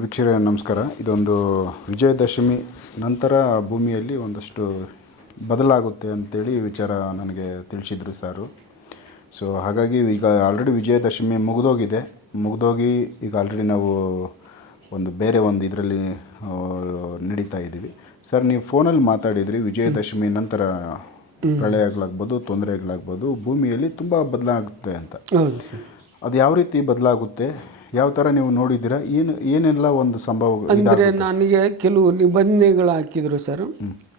ವೀಕ್ಷಕರೇ ನಮಸ್ಕಾರ. ಇದೊಂದು ವಿಜಯದಶಮಿ ನಂತರ ಭೂಮಿಯಲ್ಲಿ ಒಂದಷ್ಟು ಬದಲಾಗುತ್ತೆ ಅಂತೇಳಿ ವಿಚಾರ ನನಗೆ ತಿಳಿಸಿದ್ರು ಸಾರು. ಸೊ ಹಾಗಾಗಿ ಈಗ ಆಲ್ರೆಡಿ ವಿಜಯದಶಮಿ ಮುಗಿದೋಗಿದೆ. ಮುಗಿದೋಗಿ ಈಗ ಆಲ್ರೆಡಿ ನಾವು ಒಂದು ಬೇರೆ ಒಂದು ಇದರಲ್ಲಿ ನಡೀತಾ ಇದ್ದೀವಿ. ಸರ್ ನೀವು ಫೋನಲ್ಲಿ ಮಾತಾಡಿದ್ರಿ ವಿಜಯದಶಮಿ ನಂತರ ಪ್ರಳಯಗಳಾಗ್ಬೋದು ತೊಂದರೆಗಳಾಗ್ಬೋದು ಭೂಮಿಯಲ್ಲಿ ತುಂಬ ಬದಲಾಗುತ್ತೆ ಅಂತ. ಅದು ಯಾವ ರೀತಿ ಬದಲಾಗುತ್ತೆ? ಯಾವ ಥರ ನೀವು ನೋಡಿದ್ದೀರಾ? ಏನು ಏನೆಲ್ಲ ಒಂದು ಸಂಭವ ಅಂದರೆ ನನಗೆ ಕೆಲವು ನಿಬಂಧನೆಗಳು ಹಾಕಿದ್ರು ಸರ್.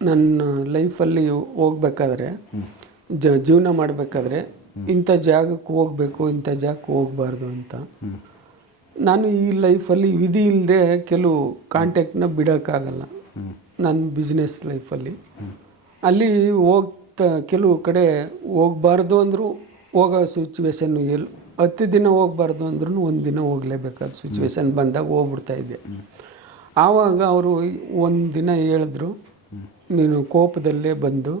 ನನ್ನ ಲೈಫಲ್ಲಿ ಹೋಗ್ಬೇಕಾದ್ರೆ ಜ ಜೀವನ ಮಾಡಬೇಕಾದ್ರೆ ಇಂಥ ಜಾಗಕ್ಕೆ ಹೋಗಬೇಕು ಇಂಥ ಜಾಗಕ್ಕೆ ಹೋಗಬಾರ್ದು ಅಂತ. ನಾನು ಈ ಲೈಫಲ್ಲಿ ವಿಧಿ ಇಲ್ಲದೆ ಕೆಲವು ಕಾಂಟ್ಯಾಕ್ಟ್ನ ಬಿಡೋಕ್ಕಾಗಲ್ಲ. ನನ್ನ ಬಿಸ್ನೆಸ್ ಲೈಫಲ್ಲಿ. ಅಲ್ಲಿ ಹೋಗ್ತಾ ಕೆಲವು ಕಡೆ ಹೋಗಬಾರ್ದು ಅಂದರೂ ಹೋಗೋ ಸಿಚುವೇಶನ್ನು ಎಲ್ಲಿ ಹತ್ತು ದಿನ ಹೋಗ್ಬಾರ್ದು ಅಂದ್ರೂ ಒಂದು ದಿನ ಹೋಗ್ಲೇಬೇಕಾದ ಸಿಚುವೇಶನ್ ಬಂದಾಗ ಹೋಗ್ಬಿಡ್ತಾ ಇದ್ದೆ. ಆವಾಗ ಅವರು ಒಂದು ದಿನ ಹೇಳಿದ್ರು ನೀನು ಕೋಪದಲ್ಲೇ ಬಂದು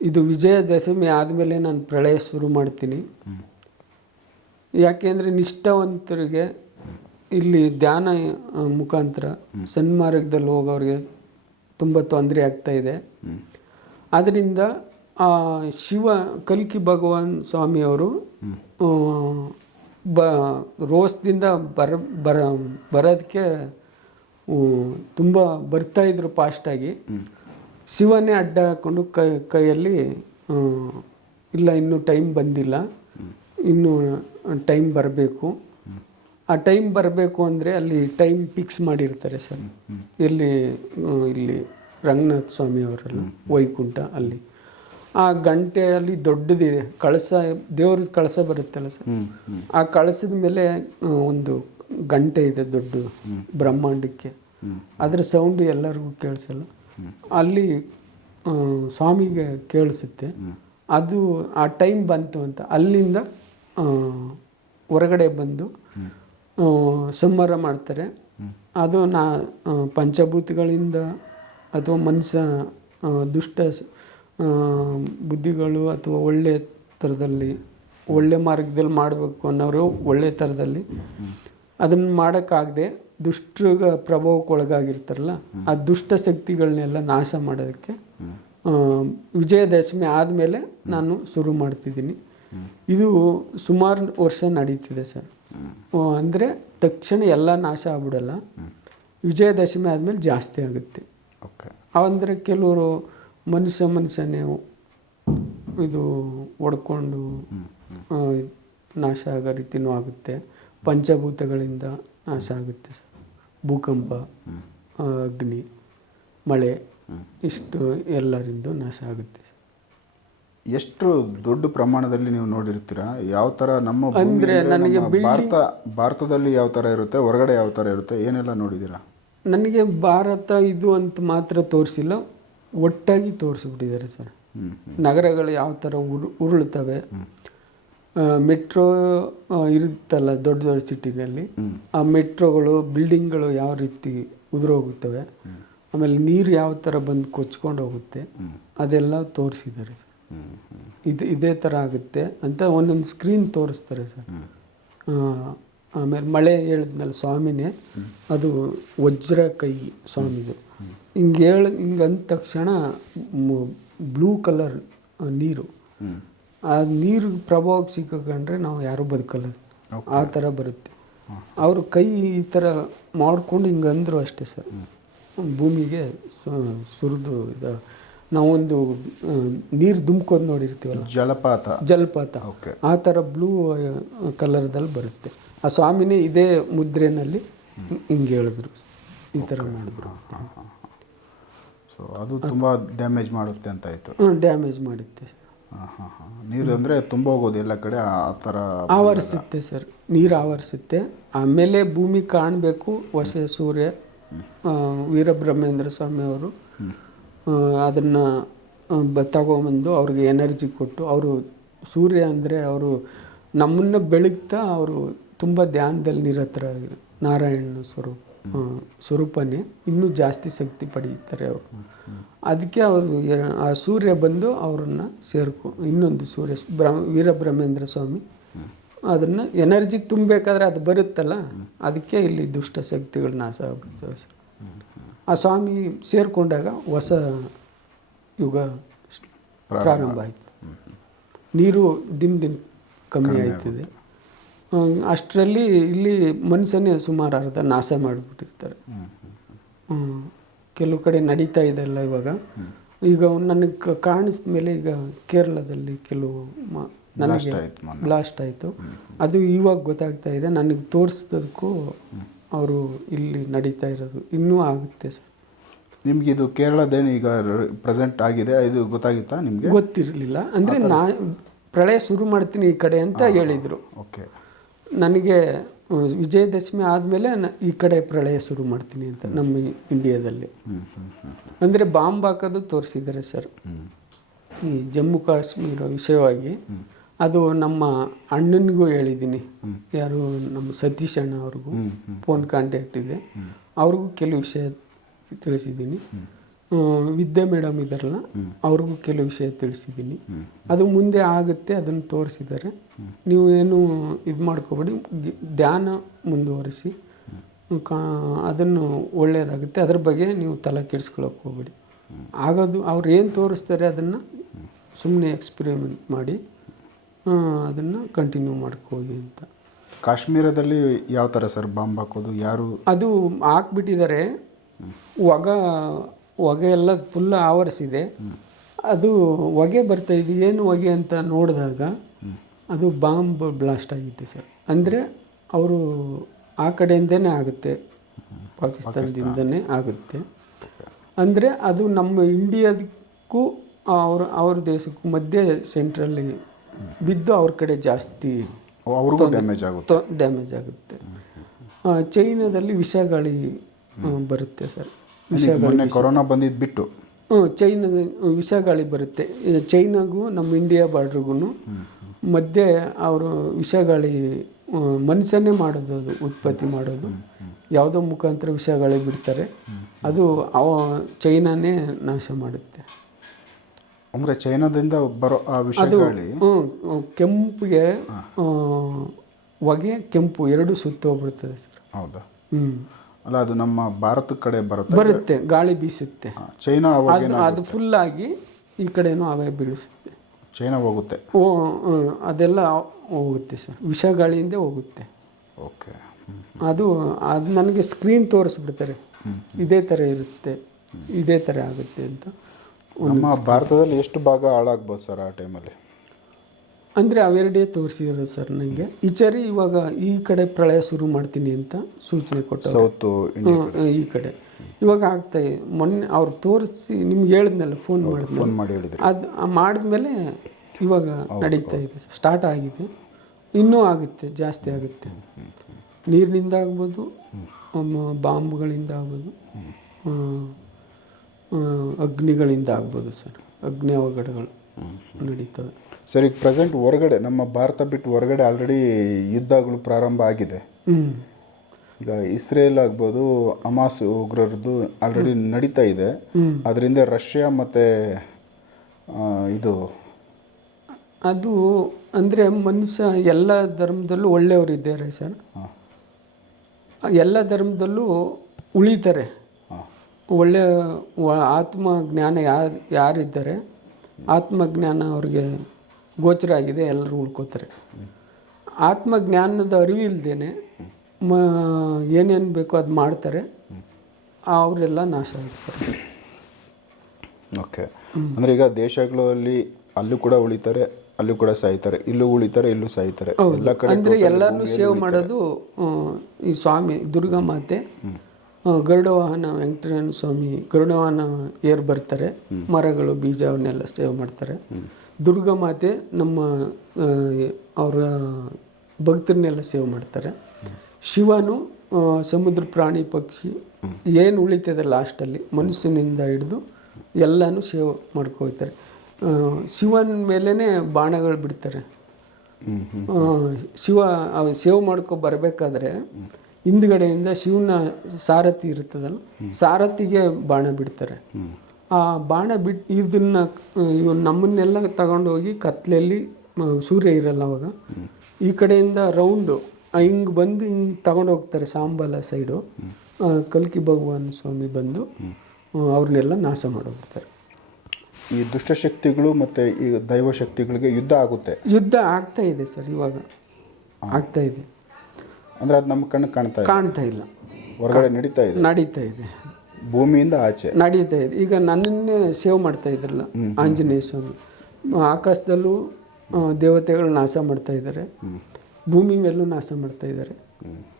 ಇದು ವಿಜಯದಶಮಿ ಆದಮೇಲೆ ನಾನು ಪ್ರಳಯ ಶುರು ಮಾಡ್ತೀನಿ. ಯಾಕೆಂದರೆ ನಿಷ್ಠಾವಂತರಿಗೆ ಇಲ್ಲಿ ಧ್ಯಾನ ಮುಖಾಂತರ ಸನ್ಮಾರ್ಗದಲ್ಲಿ ಹೋಗೋರಿಗೆ ತುಂಬ ತೊಂದರೆ ಆಗ್ತಾ ಇದೆ. ಆದ್ದರಿಂದ ಶಿವ ಕಲ್ಕಿ ಭಗವಾನ್ ಸ್ವಾಮಿಯವರು ಬ ರೋಸ್ದಿಂದ ಬರ ಬರ ಬರೋದಕ್ಕೆ ತುಂಬ ಬರ್ತಾಯಿದ್ರು ಫಾಸ್ಟಾಗಿ ಶಿವನೇ ಅಡ್ಡ ಹಾಕ್ಕೊಂಡು ಕೈ ಕೈಯಲ್ಲಿ ಇಲ್ಲ ಇನ್ನೂ ಟೈಮ್ ಬಂದಿಲ್ಲ. ಇನ್ನೂ ಟೈಮ್ ಬರಬೇಕು. ಆ ಟೈಮ್ ಬರಬೇಕು ಅಂದರೆ ಅಲ್ಲಿ ಟೈಮ್ ಫಿಕ್ಸ್ ಮಾಡಿರ್ತಾರೆ ಸರ್. ಇಲ್ಲಿ ಇಲ್ಲಿ ರಂಗನಾಥ ಸ್ವಾಮಿ ಅವರೆಲ್ಲ ವೈಕುಂಠ ಅಲ್ಲಿ. ಆ ಗಂಟೆಯಲ್ಲಿ ದೊಡ್ಡದಿದೆ. ಕಳಸ ದೇವ್ರ ಕಳಸ ಬರುತ್ತಲ್ಲ ಸರ್? ಆ ಕಳಸದ ಮೇಲೆ ಒಂದು ಗಂಟೆ ಇದೆ ದೊಡ್ಡ ಬ್ರಹ್ಮಾಂಡಕ್ಕೆ. ಅದರ ಸೌಂಡ್ ಎಲ್ಲರಿಗೂ ಕೇಳಿಸಲ್ಲ. ಅಲ್ಲಿ ಸ್ವಾಮಿಗೆ ಕೇಳಿಸುತ್ತೆ. ಅದು ಆ ಟೈಮ್ ಬಂತು ಅಂತ. ಅಲ್ಲಿಂದ ಹೊರಗಡೆ ಬಂದು ಸಂಹಾರ ಮಾಡ್ತಾರೆ. ಅದು ನಾ ಪಂಚಭೂತಗಳಿಂದ ಅಥವಾ ಮನುಷ್ಯ ದುಷ್ಟ ಬುದ್ಧಿಗಳು ಅಥವಾ ಒಳ್ಳೆ ಥರದಲ್ಲಿ ಒಳ್ಳೆ ಮಾರ್ಗದಲ್ಲಿ ಮಾಡಬೇಕು ಅನ್ನೋರು ಒಳ್ಳೆ ಥರದಲ್ಲಿ ಅದನ್ನು ಮಾಡೋಕ್ಕಾಗದೆ ದುಷ್ಟ ಪ್ರಭಾವಕ್ಕೊಳಗಾಗಿರ್ತಾರಲ್ಲ ಆ ದುಷ್ಟ ಶಕ್ತಿಗಳನ್ನೆಲ್ಲ ನಾಶ ಮಾಡೋದಕ್ಕೆ ವಿಜಯದಶಮಿ ಆದಮೇಲೆ ನಾನು ಶುರು ಮಾಡ್ತಿದ್ದೀನಿ. ಇದು ಸುಮಾರು ವರ್ಷ ನಡೀತಿದೆ ಸರ್. ಅಂದರೆ ತಕ್ಷಣ ಎಲ್ಲ ನಾಶ ಆಗ್ಬಿಡಲ್ಲ. ವಿಜಯದಶಮಿ ಆದಮೇಲೆ ಜಾಸ್ತಿ ಆಗುತ್ತೆ. ಓಕೆ. ಅಂದರೆ ಕೆಲವರು ಮನುಷ್ಯ ಮನುಷ್ಯನೇ ಇದು ಒಡ್ಕೊಂಡು ನಾಶ ಆಗೋ ರೀತಿನೂ ಆಗುತ್ತೆ. ಪಂಚಭೂತಗಳಿಂದ ನಾಶ ಆಗುತ್ತೆ ಸರ್. ಭೂಕಂಪ ಅಗ್ನಿ ಮಳೆ ಇಷ್ಟು ಎಲ್ಲರಿಂದ ನಾಶ ಆಗುತ್ತೆ ಸರ್. ಎಷ್ಟು ದೊಡ್ಡ ಪ್ರಮಾಣದಲ್ಲಿ ನೀವು ನೋಡಿರ್ತೀರಾ? ಯಾವ ಥರ ನಮ್ಮ ಅಂದ್ರೆ ನನಗೆ ಭಾರತ ಭಾರತದಲ್ಲಿ ಯಾವ ಥರ ಇರುತ್ತೆ? ಹೊರಗಡೆ ಯಾವ ಥರ ಇರುತ್ತೆ? ಏನೆಲ್ಲ ನೋಡಿದೀರಾ ನನಗೆ ಭಾರತ ಇದು ಅಂತ ಮಾತ್ರ ತೋರಿಸಿಲ್ಲ. ಒಟ್ಟಾಗಿ ತೋರಿಸ್ಬಿಟ್ಟಿದ್ದಾರೆ ಸರ್. ನಗರಗಳು ಯಾವ ಥರ ಉರು ಉರುಳ್ತವೆ ಮೆಟ್ರೋ ಇರುತ್ತಲ್ಲ ದೊಡ್ಡ ದೊಡ್ಡ ಸಿಟಿನಲ್ಲಿ ಆ ಮೆಟ್ರೋಗಳು ಬಿಲ್ಡಿಂಗ್ಗಳು ಯಾವ ರೀತಿ ಉದುರೋಗುತ್ತವೆ ಆಮೇಲೆ ನೀರು ಯಾವ ಥರ ಬಂದು ಕೊಚ್ಕೊಂಡು ಹೋಗುತ್ತೆ ಅದೆಲ್ಲ ತೋರಿಸಿದ್ದಾರೆ ಸರ್. ಇದು ಇದೇ ಥರ ಆಗುತ್ತೆ ಅಂತ ಒಂದೊಂದು ಸ್ಕ್ರೀನ್ ತೋರಿಸ್ತಾರೆ ಸರ್. ಆಮೇಲೆ ಮಳೆ ಹೇಳಿದ್ನಲ್ಲ ಸ್ವಾಮಿನೇ ಅದು ವಜ್ರ ಕೈ ಸ್ವಾಮಿದು. ಹಿಂಗೆ ಹೇಳ ಹಿಂಗೆ ಅಂದ ತಕ್ಷಣ ಬ್ಲೂ ಕಲರ್ ನೀರು. ಆ ನೀರು ಪ್ರಭಾವಕ್ಕೆ ಸಿಕ್ಕಂಡ್ರೆ ನಾವು ಯಾರೂ ಬದುಕಲ್ಲ. ಆ ಥರ ಬರುತ್ತೆ. ಅವರು ಕೈ ಈ ಥರ ಮಾಡಿಕೊಂಡು ಹಿಂಗೆ ಅಂದರು ಅಷ್ಟೇ ಸರ್. ಭೂಮಿಗೆ ಸುರಿದು ಇದು ನಾವೊಂದು ನೀರು ದುಮ್ಕೋದು ನೋಡಿರ್ತೀವಲ್ಲ? ಜಲಪಾತ. ಜಲಪಾತ. ಆ ಥರ ಬ್ಲೂ ಕಲರ್ದಲ್ಲಿ ಬರುತ್ತೆ. ಆ ಸ್ವಾಮಿನೇ ಇದೇ ಮುದ್ರೆನಲ್ಲಿ ಹಿಂಗೆ ಹೇಳಿದ್ರು. ಈ ಥರ ಮಾಡಿದ್ರು. ಸೊ ಅದು ತುಂಬ ಡ್ಯಾಮೇಜ್ ಮಾಡುತ್ತೆ ಅಂತ ಆಯಿತು. ಡ್ಯಾಮೇಜ್ ಮಾಡುತ್ತೆ. ಹಾಂ ಹಾಂ ಹಾಂ. ನೀರು ಅಂದರೆ ತುಂಬ ಹೋಗೋದು ಎಲ್ಲ ಕಡೆ ಆ ಥರ ಆವರಿಸುತ್ತೆ ಸರ್. ನೀರು ಆವರಿಸುತ್ತೆ. ಆಮೇಲೆ ಭೂಮಿ ಕಾಣಬೇಕು ಹೊಸ ಸೂರ್ಯ ವೀರಬ್ರಹ್ಮೇಂದ್ರ ಸ್ವಾಮಿ ಅವರು. ಅದನ್ನು ತಗೊಂಬಂದು ಅವ್ರಿಗೆ ಎನರ್ಜಿ ಕೊಟ್ಟು ಅವರು ಸೂರ್ಯ ಅಂದರೆ ಅವರು ನಮ್ಮನ್ನು ಬೆಳಗ್ತಾ ಅವರು ತುಂಬ ಧ್ಯಾನದಲ್ಲಿ ನಿರತರಾಗಿರು ನಾರಾಯಣ ಸ್ವರೂಪ ಸ್ವರೂಪನೇ ಇನ್ನೂ ಜಾಸ್ತಿ ಶಕ್ತಿ ಪಡೆಯುತ್ತಾರೆ ಅವರು. ಅದಕ್ಕೆ ಅವರು ಆ ಸೂರ್ಯ ಬಂದು ಅವರನ್ನು ಸೇರ್ಕೊ ಇನ್ನೊಂದು ಸೂರ್ಯ ಬ್ರಹ್ಮ ವೀರಬ್ರಹ್ಮೇಂದ್ರ ಸ್ವಾಮಿ. ಅದನ್ನು ಎನರ್ಜಿ ತುಂಬಬೇಕಾದ್ರೆ ಅದು ಬರುತ್ತಲ್ಲ ಅದಕ್ಕೆ ಇಲ್ಲಿ ದುಷ್ಟ ಶಕ್ತಿಗಳು ನಾಶ ಆಗ್ಬಿಡ್ತವೆ ಸರ್. ಆ ಸ್ವಾಮಿ ಸೇರಿಕೊಂಡಾಗ ಹೊಸ ಯುಗ ಪ್ರಾರಂಭ ಆಯಿತು. ನೀರು ದಿನ ದಿನ ಕಮ್ಮಿ ಆಯ್ತಿದೆ. ಅಷ್ಟರಲ್ಲಿ ಇಲ್ಲಿ ಮನುಷ್ಯನೇ ಸುಮಾರು ಅರ್ಧ ನಾಶ ಮಾಡಿಬಿಟ್ಟಿರ್ತಾರೆ. ಕೆಲವು ಕಡೆ ನಡೀತಾ ಇದೆ ಅಲ್ಲ ಇವಾಗ. ಈಗ ನನಗೆ ಕಾಣಿಸಿದ ಮೇಲೆ ಈಗ ಕೇರಳದಲ್ಲಿ ಕೆಲವು ನನಗೆ. ಬ್ಲಾಸ್ಟ್ ಆಯಿತು. ಅದು ಇವಾಗ ಗೊತ್ತಾಗ್ತಾ ಇದೆ. ನನಗೆ ತೋರಿಸ್ದಕ್ಕೂ ಅವರು ಇಲ್ಲಿ ನಡೀತಾ ಇರೋದು. ಇನ್ನೂ ಆಗುತ್ತೆ ಸರ್. ನಿಮ್ಗೆ ಇದು ಕೇರಳದೇನು ಈಗ ಪ್ರೆಸೆಂಟ್ ಆಗಿದೆ. ಇದು ಗೊತ್ತಾಗಿತ್ತಾ ನಿಮಗೆ? ಗೊತ್ತಿರಲಿಲ್ಲ. ಅಂದರೆ ನಾ ಪ್ರಳಯ ಶುರು ಮಾಡ್ತೀನಿ ಈ ಕಡೆ ಅಂತ ಹೇಳಿದರು. ಓಕೆ. ನನಗೆ ವಿಜಯದಶಮಿ ಆದಮೇಲೆ ಈ ಕಡೆ ಪ್ರಳಯ ಶುರು ಮಾಡ್ತೀನಿ ಅಂತ ನಮ್ಮ ಇಂಡಿಯಾದಲ್ಲಿ. ಅಂದರೆ ಬಾಂಬ್ ಹಾಕೋದು ತೋರಿಸಿದ್ದಾರೆ ಸರ್. ಈ ಜಮ್ಮು ಕಾಶ್ಮೀರ ವಿಷಯವಾಗಿ ಅದು ನಮ್ಮ ಅಣ್ಣನಿಗೂ ಹೇಳಿದ್ದೀನಿ. ಯಾರು ನಮ್ಮ ಸತೀಶ್ ಅಣ್ಣ ಅವ್ರಿಗೂ ಫೋನ್ ಕಾಂಟ್ಯಾಕ್ಟ್ ಇದೆ. ಅವ್ರಿಗೂ ಕೆಲವು ವಿಷಯ ತಿಳಿಸಿದ್ದೀನಿ. ವಿದ್ಯಾ ಮೇಡಮ್ ಇದ್ದಾರಲ್ಲ ಅವ್ರಿಗೂ ಕೆಲವು ವಿಷಯ ತಿಳಿಸಿದ್ದೀನಿ. ಅದು ಮುಂದೆ ಆಗುತ್ತೆ ಅದನ್ನು ತೋರಿಸಿದ್ದಾರೆ. ನೀವು ಏನು ಇದು ಮಾಡ್ಕೋಬೇಡಿ ಧ್ಯಾನ ಮುಂದುವರಿಸಿ. ಕಾ ಅದನ್ನು ಒಳ್ಳೆಯದಾಗುತ್ತೆ. ಅದ್ರ ಬಗ್ಗೆ ನೀವು ತಲೆ ಕೆಡಿಸ್ಕೊಳಕ್ಕೆ ಹೋಗ್ಬೇಡಿ. ಆಗೋದು ಅವ್ರು ಏನು ತೋರಿಸ್ತಾರೆ ಅದನ್ನು ಸುಮ್ಮನೆ ಎಕ್ಸ್ಪೆರಿಮೆಂಟ್ ಮಾಡಿ ಅದನ್ನು ಕಂಟಿನ್ಯೂ ಮಾಡ್ಕೋಗಿ ಅಂತ. ಕಾಶ್ಮೀರದಲ್ಲಿ ಯಾವ ಥರ ಸರ್ ಬಾಂಬ್ ಹಾಕೋದು? ಯಾರು? ಅದು ಹಾಕ್ಬಿಟ್ಟಿದ್ದಾರೆ. ಹೊಗ ಹೊಗೆ ಎಲ್ಲ ಫುಲ್ ಆವರಿಸಿದೆ. ಅದು ಹೊಗೆ ಬರ್ತಾ ಇದೆ. ಏನು ಹೊಗೆ ಅಂತ ನೋಡಿದಾಗ ಅದು ಬಾಂಬ್ ಬ್ಲಾಸ್ಟ್ ಆಗಿತ್ತು ಸರ್. ಅಂದರೆ ಅವರು ಆ ಕಡೆಯಿಂದನೇ ಆಗುತ್ತೆ. ಪಾಕಿಸ್ತಾನದಿಂದನೇ ಆಗುತ್ತೆ. ಅಂದರೆ ಅದು ನಮ್ಮ ಇಂಡಿಯಾದಕ್ಕೂ ಅವ್ರ ಅವ್ರ ದೇಶಕ್ಕೂ ಮಧ್ಯೆ ಸೆಂಟ್ರಲ್ಲಿ ಬಿದ್ದು ಅವ್ರ ಕಡೆ ಜಾಸ್ತಿ ಅವ್ರಿಗೂ ಡ್ಯಾಮೇಜ್ ಆಗುತ್ತೆ. ಡ್ಯಾಮೇಜ್ ಆಗುತ್ತೆ. ಚೈನಾದಲ್ಲಿ ವಿಷಗಾಳಿ ಬರುತ್ತೆ ಸರ್. ಮೊನ್ನೆ ಕೊರೋನಾ ಬಂದಿದ್ದು ಬಿಟ್ಟು. ಹ್ಞೂ ಚೈನಾದ ವಿಷಗಾಳಿ ಬರುತ್ತೆ. ಈ ಚೈನಾಗೂ ನಮ್ಮ ಇಂಡಿಯಾ ಬಾರ್ಡ್ರಿಗೂ ಮಧ್ಯೆ ಅವರು ವಿಷ ಗಾಳಿ ಮನುಷ್ಯನೇ ಮಾಡೋದು ಅದು ಉತ್ಪತ್ತಿ ಮಾಡೋದು. ಯಾವುದೋ ಮುಖಾಂತರ ವಿಷಗಾಳಿ ಬಿಡ್ತಾರೆ. ಅದು ಅವ ಚೈನಾನೇ ನಾಶ ಮಾಡುತ್ತೆ. ಅಂದರೆ ಚೈನಾದಿಂದ ಬರೋ ಆ ಅದು ಹ್ಞೂ ಕೆಂಪಿಗೆ ಹೊಗೆ ಕೆಂಪು ಎರಡು ಸುತ್ತ ಹೋಗ್ಬಿಡ್ತದೆ ಸರ್. ಹೌದಾ? ಹ್ಞೂ ಅಲ್ಲ ಅದು ನಮ್ಮ ಭಾರತ ಕಡೆ ಬರುತ್ತೆ. ಬರುತ್ತೆ ಗಾಳಿ ಬೀಸುತ್ತೆ. ಚೈನಾ ಅದು ಅದು ಫುಲ್ ಆಗಿ ಈ ಕಡೆನೂ ಅವೇ ಬೀಳಿಸುತ್ತೆ ಚೈನಾ ಹೋಗುತ್ತೆ? ಓ ಅದೆಲ್ಲ ಹೋಗುತ್ತೆ ಸರ್. ವಿಷ ಗಾಳಿಯಿಂದ ಹೋಗುತ್ತೆ. ಓಕೆ. ಅದು ಅದು ನನಗೆ ಸ್ಕ್ರೀನ್ ತೋರಿಸ್ಬಿಡ್ತಾರೆ. ಇದೇ ಥರ ಇರುತ್ತೆ ಇದೇ ಥರ ಆಗುತ್ತೆ ಅಂತ. ನಮ್ಮ ಭಾರತದಲ್ಲಿ ಎಷ್ಟು ಭಾಗ ಹಾಳಾಗ್ಬೋದು ಸರ್ ಆ ಟೈಮಲ್ಲಿ ಅಂದರೆ ಅವೆರಡೇ ತೋರಿಸಿದ್ರು ಸರ್ ನನಗೆ ಈಚರಿ ಇವಾಗ ಈ ಕಡೆ ಪ್ರಳಯ ಶುರು ಮಾಡ್ತೀನಿ ಅಂತ ಸೂಚನೆ ಕೊಟ್ಟರು ಸೌತು ಈ ಕಡೆ. ಇವಾಗ ಆಗ್ತಾ ಇದೆ. ಮೊನ್ನೆ ಅವ್ರು ತೋರಿಸಿ ನಿಮ್ಗೆ ಹೇಳಿದ್ನಲ್ಲ ಫೋನ್ ಮಾಡಿದ್ನಲ್ಲ? ಫೋನ್ ಮಾಡಿ ಹೇಳಿದ್ರು. ಅದು ಮಾಡಿದ್ಮೇಲೆ ಇವಾಗ ನಡೀತಾ ಇದೆ ಸ್ಟಾರ್ಟ್ ಆಗಿದೆ. ಇನ್ನೂ ಆಗುತ್ತೆ ಜಾಸ್ತಿ ಆಗುತ್ತೆ. ನೀರಿನಿಂದ ಆಗ್ಬೋದು ಬಾಂಬ್ಗಳಿಂದ ಆಗ್ಬೋದು ಅಗ್ನಿಗಳಿಂದ ಆಗ್ಬೋದು ಸರ್. ಅಗ್ನಿ ಅವಘಡಗಳು ನಡೀತವೆ. ಸರ್ ಈಗ ಪ್ರೆಸೆಂಟ್ ಹೊರಗಡೆ ನಮ್ಮ ಭಾರತ ಬಿಟ್ಟು ಹೊರಗಡೆ ಆಲ್ರೆಡಿ ಯುದ್ಧಗಳು ಪ್ರಾರಂಭ ಆಗಿದೆ. ಈಗ ಇಸ್ರೇಲ್ ಆಗ್ಬೋದು ಅಮಾಸ್ ಉಗ್ರರದ್ದು ಆಲ್ರೆಡಿ ನಡೀತಾ ಇದೆ. ಅದರಿಂದ ರಷ್ಯಾ ಮತ್ತು ಇದು ಅದು ಅಂದರೆ ಮನುಷ್ಯ ಎಲ್ಲ ಧರ್ಮದಲ್ಲೂ ಒಳ್ಳೆಯವರು ಇದ್ದಾರೆ ಸರ್. ಎಲ್ಲ ಧರ್ಮದಲ್ಲೂ ಉಳಿತಾರೆ. ಒಳ್ಳೆಯ ಆತ್ಮ ಜ್ಞಾನ ಯಾರು ಯಾರಿದ್ದಾರೆ ಆತ್ಮಜ್ಞಾನ ಅವ್ರಿಗೆ ಗೋಚರ ಆಗಿದೆ ಎಲ್ಲರೂ ಉಳ್ಕೋತಾರೆ. ಆತ್ಮಜ್ಞಾನದ ಅರಿವಿಲ್ದೇನೆ ಮ ಏನೇನು ಬೇಕೋ ಅದು ಮಾಡ್ತಾರೆ ಅವರೆಲ್ಲ ನಾಶ ಆಗ್ತಾರೆ. ಓಕೆ. ಅಂದರೆ ಈಗ ದೇಶಗಳಲ್ಲಿ ಅಲ್ಲೂ ಕೂಡ ಉಳಿತಾರೆ ಅಲ್ಲೂ ಕೂಡ ಸಾಯ್ತಾರೆ ಇಲ್ಲೂ ಉಳಿತಾರೆ ಇಲ್ಲೂ ಸಾಯ್ತಾರೆ. ಎಲ್ಲ ಕಡೆ ಅಂದರೆ ಎಲ್ಲರನ್ನೂ ಸೇವ್ ಮಾಡೋದು ಈ ಸ್ವಾಮಿ ದುರ್ಗಾ ಮಾತೆ. ಗರುಡವಾಹನ ಗರುಡ ವಾಹನ ವೆಂಕಟರಮಣ ಸ್ವಾಮಿ ಗರುಡ ವಾಹನ ಏರ್ ಬರ್ತಾರೆ ಮರಗಳು ಬೀಜವನ್ನೆಲ್ಲ ಸೇವ್ ಮಾಡ್ತಾರೆ. ದುರ್ಗಾ ಮಾತೆ ನಮ್ಮ ಅವರ ಭಕ್ತರನ್ನೆಲ್ಲ ಸೇವೆ ಮಾಡ್ತಾರೆ. ಶಿವನು ಸಮುದ್ರ ಪ್ರಾಣಿ ಪಕ್ಷಿ ಏನು ಉಳಿತದೆ ಲಾಸ್ಟಲ್ಲಿ ಮನುಷ್ಯನಿಂದ ಹಿಡಿದು ಎಲ್ಲನೂ ಸೇವೆ ಮಾಡ್ಕೋತಾರೆ ಶಿವನ ಮೇಲೇ ಬಾಣಗಳು ಬಿಡ್ತಾರೆ. ಶಿವ ಸೇವ್ ಮಾಡ್ಕೊ ಬರಬೇಕಾದ್ರೆ ಹಿಂದ್ಗಡೆಯಿಂದ ಶಿವನ ಸಾರಥಿ ಇರ್ತದಲ್ಲ ಸಾರಥಿಗೆ ಬಾಣ ಬಿಡ್ತಾರೆ. ಆ ಬಾಣ ಬಿಟ್ಟು ಇದನ್ನ ಇವ್ ನಮ್ಮನ್ನೆಲ್ಲ ತಗೊಂಡೋಗಿ ಕತ್ಲೆಯಲ್ಲಿ ಮ- ಸೂರ್ಯ ಇರಲ್ಲ ಅವಾಗ. ಈ ಕಡೆಯಿಂದ ರೌಂಡು ಹಿಂಗೆ ಬಂದು ಹಿಂಗೆ ತಗೊಂಡು ಹೋಗ್ತಾರೆ ಸಾಂಬಲ ಸೈಡು ಕಲ್ಕಿ ಭಗವಾನ್ ಸ್ವಾಮಿ ಬಂದು ಅವ್ರನ್ನೆಲ್ಲ ನಾಶ ಮಾಡೋಗ್ಬಿಡ್ತಾರೆ ಈ ದುಷ್ಟಶಕ್ತಿಗಳು ಮತ್ತು ಈ ದೈವ ಶಕ್ತಿಗಳಿಗೆ ಯುದ್ಧ ಆಗುತ್ತೆ. ಯುದ್ಧ ಆಗ್ತಾ ಇದೆ ಸರ್ ಇವಾಗ. ಆಗ್ತಾ ಇದೆ. ಅಂದ್ರೆ ಅದು ನಮ್ಮ ಕಣ್ಣು ಕಾಣ್ತಾ ಇದೆ ಕಾಣ್ತಾ ಇಲ್ಲ. ಹೊರಗಡೆ ನಡೀತಾ ಇದೆ? ನಡೀತಾ ಇದೆ. ಭೂಮಿಯಿಂದ ಆಚೆ. ನಡೀತಾ ಇದೆ. ಈಗ ನನ್ನನ್ನೇ ಸೇವ್ ಮಾಡ್ತಾ ಇದ್ರಲ್ಲ ಆಂಜನೇಯ ಸ್ವಾಮಿ. ಆಕಾಶದಲ್ಲೂ ದೇವತೆಗಳು ನಾಶ ಮಾಡ್ತಾ ಇದ್ದಾರೆ. ಭೂಮಿ ಮೇಲೂ ನಾಶ ಮಾಡ್ತಾ ಇದ್ದಾರೆ.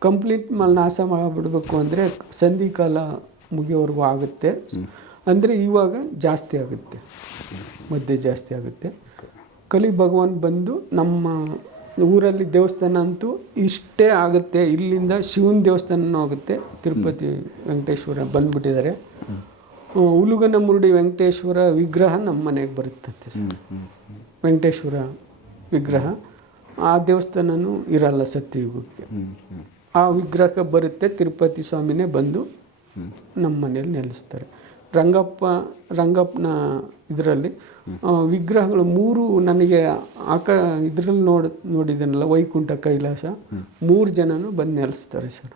ಕಂಪ್ಲೀಟ್ ನಾಶ ಮಾಡಿಬಿಡ್ಬೇಕು ಅಂದರೆ ಸಂಧಿ ಕಾಲ ಮುಗಿಯೋವರೆಗೂ ಆಗುತ್ತೆ. ಅಂದರೆ ಇವಾಗ ಜಾಸ್ತಿ ಆಗುತ್ತೆ. ಮಧ್ಯೆ ಜಾಸ್ತಿ ಆಗುತ್ತೆ. ಕಲಿ ಭಗವಾನ್ ಬಂದು ನಮ್ಮ ಊರಲ್ಲಿ ದೇವಸ್ಥಾನ ಅಂತೂ ಇಷ್ಟೇ ಆಗುತ್ತೆ. ಇಲ್ಲಿಂದ ಶಿವನ ದೇವಸ್ಥಾನನೂ ಆಗುತ್ತೆ. ತಿರುಪತಿ ವೆಂಕಟೇಶ್ವರ ಬಂದ್ಬಿಟ್ಟಿದ್ದಾರೆ. ಉಲುಗನ ಮುರುಡಿ ವೆಂಕಟೇಶ್ವರ ವಿಗ್ರಹ ನಮ್ಮ ಮನೆಗೆ ಬರುತ್ತಂತೆ ಸರ್. ವೆಂಕಟೇಶ್ವರ ವಿಗ್ರಹ. ಆ ದೇವಸ್ಥಾನನೂ ಇರಲ್ಲ ಸತ್ಯಯುಗಕ್ಕೆ. ಆ ವಿಗ್ರಹಕ್ಕೆ ಬರುತ್ತೆ ತಿರುಪತಿ ಸ್ವಾಮಿನೇ ಬಂದು ನಮ್ಮ ಮನೇಲಿ ನೆಲೆಸ್ತಾರೆ. ರಂಗಪ್ಪ ರಂಗಪ್ಪನ ಇದರಲ್ಲಿ ವಿಗ್ರಹಗಳು ಮೂರು ನನಗೆ ಆಕ ಇದರಲ್ಲಿ ನೋಡ್ ನೋಡಿದ್ದೇನಲ್ಲ ವೈಕುಂಠ ಕೈಲಾಸ. ಮೂರು ಜನನು ಬಂದು ನೆಲೆಸ್ತಾರೆ ಸರ್.